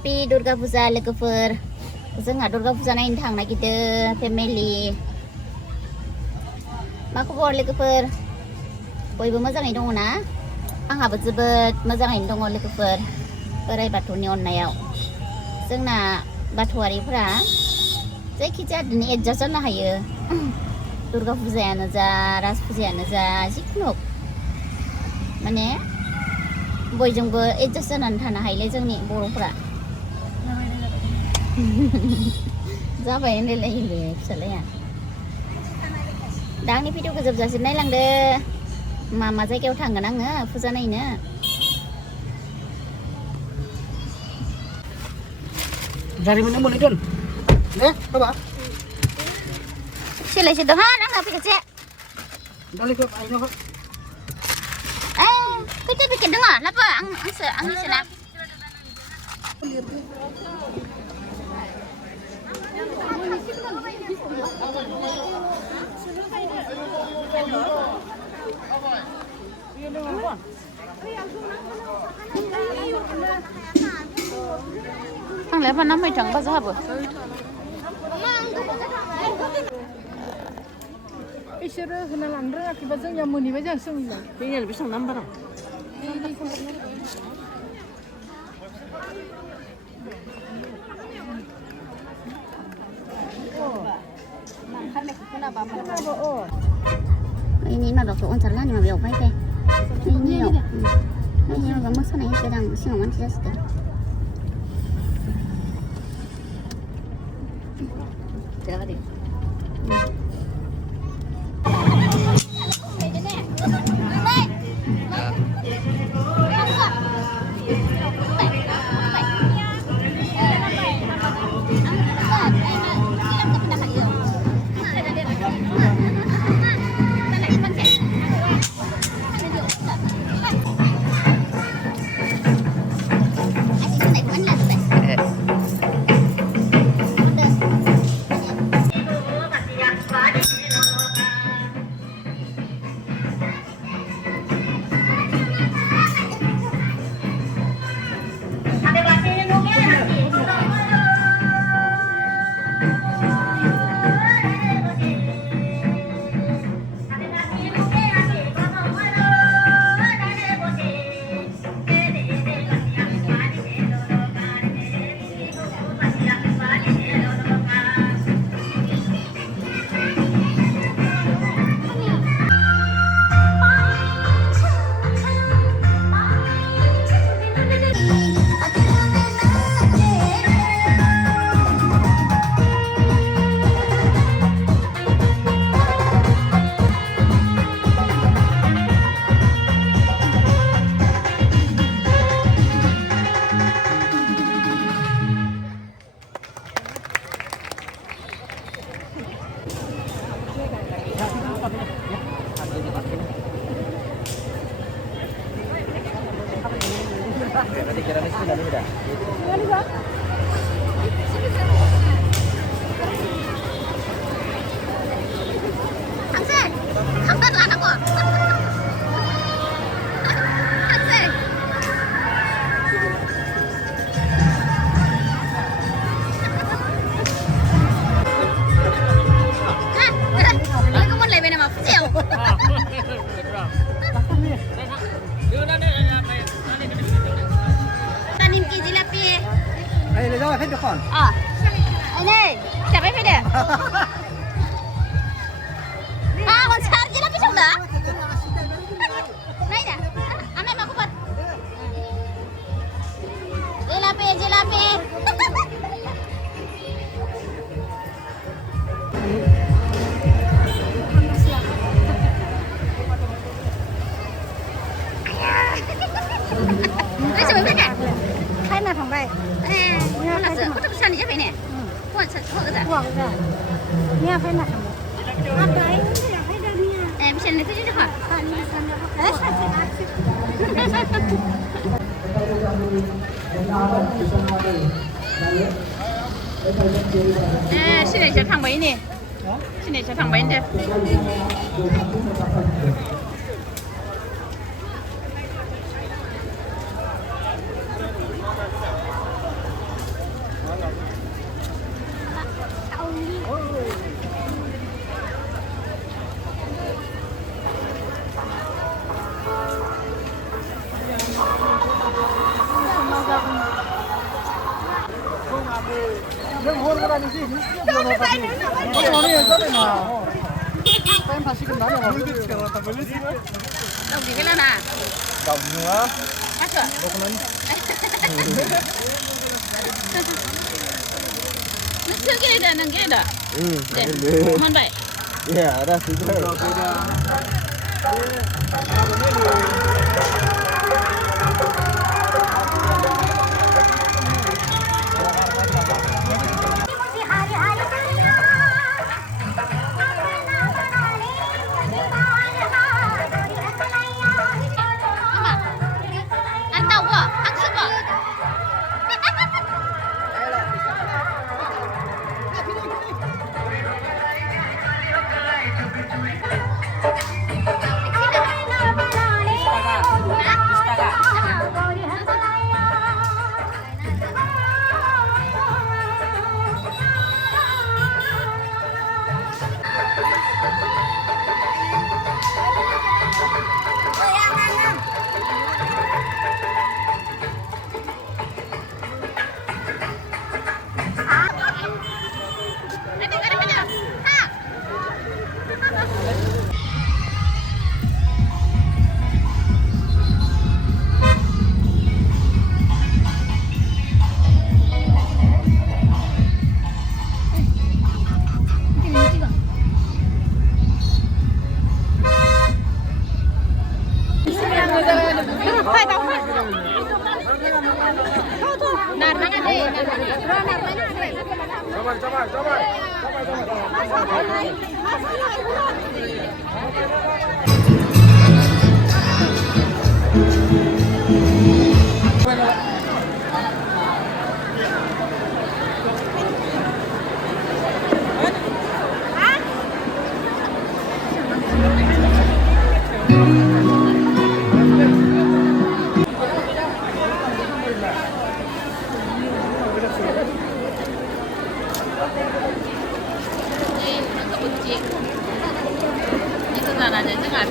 Happy Durga Puja लोगोफोर जोंहा दुर्गा फुजा नायनो थांनो नागिरदों फेमिलि मा खबर लोगोफोर बयबो मोजाङै दङ ना आंहाबो जोबोद मोजाङैनो दङ लोगोफोर बोराइ बाथौनि अननायाव जोंना बाथौआरिफोरा जायखिजाया दिन एडजास्ट जानो हायो दुर्गा फुजायानो जा राज फुजायानो जा जिखुनु माने बयजोंबो एडजास्ट जानानै थानो हायोलै जोंनि बर'फोरा जाबाय होनलायलायोलै फिसालाया दा आंनि भिडिअखौ जोबजासिम नायलांदो मा मा जायगायाव थांगोन आङो फुजा नायनो जारिमिनnya मोनहैगोन दे coba सोलायसो दं आंना पेकेटसे balik ke ayo kok packet packet दङ लाबो आंनिसो ना थांलाय फाना मैथां बाजाहाबो इसोरो होना लानो रोङाखैबा जोंनिया मोनहैबाय जों सोंबाय tinggal bisa nambah dong ini mabaku oncar lah ni mabiau pai pe ini yo ini yo gamak sana ini sedang siang man tidak sedang siapa dia Nanti kira ini sudah udah. Angsen, angkat lah anakku. Angsen. Nah, kamu mulai benar mah kecil. Tanim kiji lapi. Ayo le jawab hết được không? Ini siapa yang beda? Kon charge lapi sudah. Naik dah. Ame mau kuat. Jelapi. Khai là thằng bay. Nó là có trong sân gì vậy nè? Có sân có cái gì? Nha phải là thằng bay. Ăn đấy, phải ra nha. Em sân này cứ chứ hả? Sân này sẽ thằng bấy nè. Sân này sẽ thằng bấy nè. Đồng gì cái lần à? Đồng nữa. Cắt rồi. Nó chưa cái này là cái đó. Để. Ngon vậy. Iya, ada sih. Ăn tàu của, ăn sức của.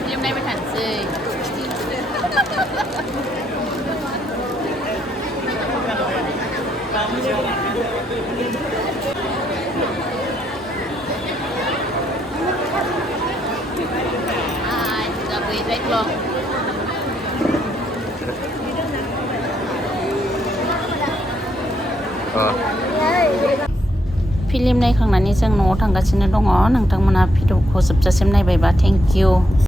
Hôm nay mới thành xì. Gặp gì đấy luôn. Film này khang nani jang no thanggasino dong nangtangmona video ko subscribe naibaiba thank you.